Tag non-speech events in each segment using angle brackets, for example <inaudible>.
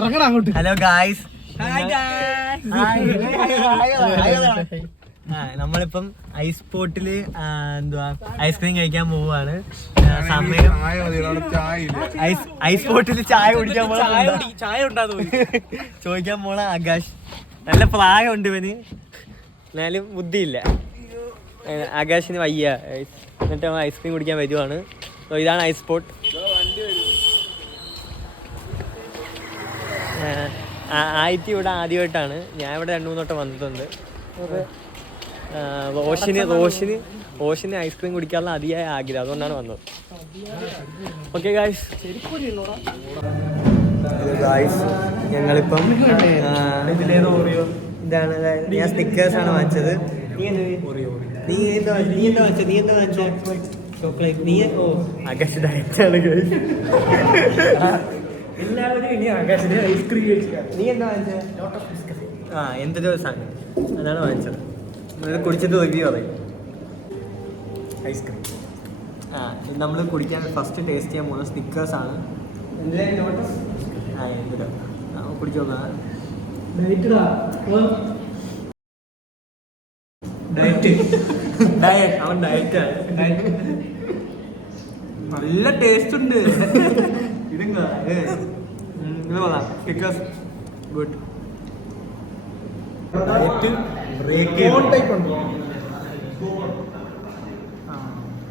അങ്ങോട്ട്. Hello guys നമ്മളിപ്പം ice പോട്ടിൽ എന്തുവാ ഐസ്ക്രീം കഴിക്കാൻ പോവാണ് സമയം ഐസ് ഐസ് ചായ കുടിക്കാൻ പോണ ചായ <laughs> ചോദിക്കാൻ പോണ ആകാശ്. നല്ല പ്രായമുണ്ട് ഇവന്. എന്നാലും ബുദ്ധിയില്ല. ആകാശിന് വയ്യ. എന്നിട്ട് ഐസ്ക്രീം കുടിക്കാൻ വരുവാണ്. ഇതാണ് ഐസ് സ്പോട്ട് ആയിരത്തി ഇവിടെ ആദ്യമായിട്ടാണ്. ഞാൻ ഇവിടെ രണ്ടു മൂന്ന് വട്ടം വന്നിട്ടുണ്ട്. ഓഷിന് ഓഷിന് റോഷിന് റോഷിന് റോഷിന് ഐസ്ക്രീം കുടിക്കാനുള്ള അതിയായ ആഗ്രഹം. അതുകൊണ്ടാണ് വന്നത്. ഓക്കെ ഗായ്സ് ഗായ്സ് ഞങ്ങളിപ്പം ഇതാണ് ഞാൻ സ്റ്റിക്കേഴ്സ് ആണ് വാങ്ങിച്ചത്. നീ എന്ത് നീ എന്താ വാങ്ങിച്ചത്? നീ എന്താ വാങ്ങിച്ചത്? ചോക്ലേറ്റ് നീ ഓ ആകാശ് ഡയറ്റാണ് ഗൈസ് എല്ലാവരും ഇനി ഐസ്ക്രീം കഴിച്ചില്ല നീ എന്താ വാങ്ങിച്ചത് ആ എന്തൊരു സാധനം. അതാണ് വാങ്ങിച്ചത്. ഇത് കുടിച്ചിട്ട് റിവ്യൂ പറയും. ഐസ്ക്രീം ആ നമ്മൾ കുടിക്കാൻ ഫസ്റ്റ് ടേസ്റ്റ് ചെയ്യാൻ പോകുന്ന സ്റ്റിക്കേഴ്സ് ആണ്. ആ എന്തിനാ? ആ കുടിച്ചു ഡയറ്റ് ഡയറ്റ് അവൻ ഡയറ്റാണ് നല്ല ടേസ്റ്റ് ഉണ്ട്. <laughs> ഇതെന്താ ഇത് കൊള്ളാം stickers good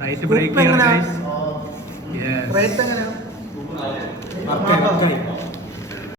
right break phone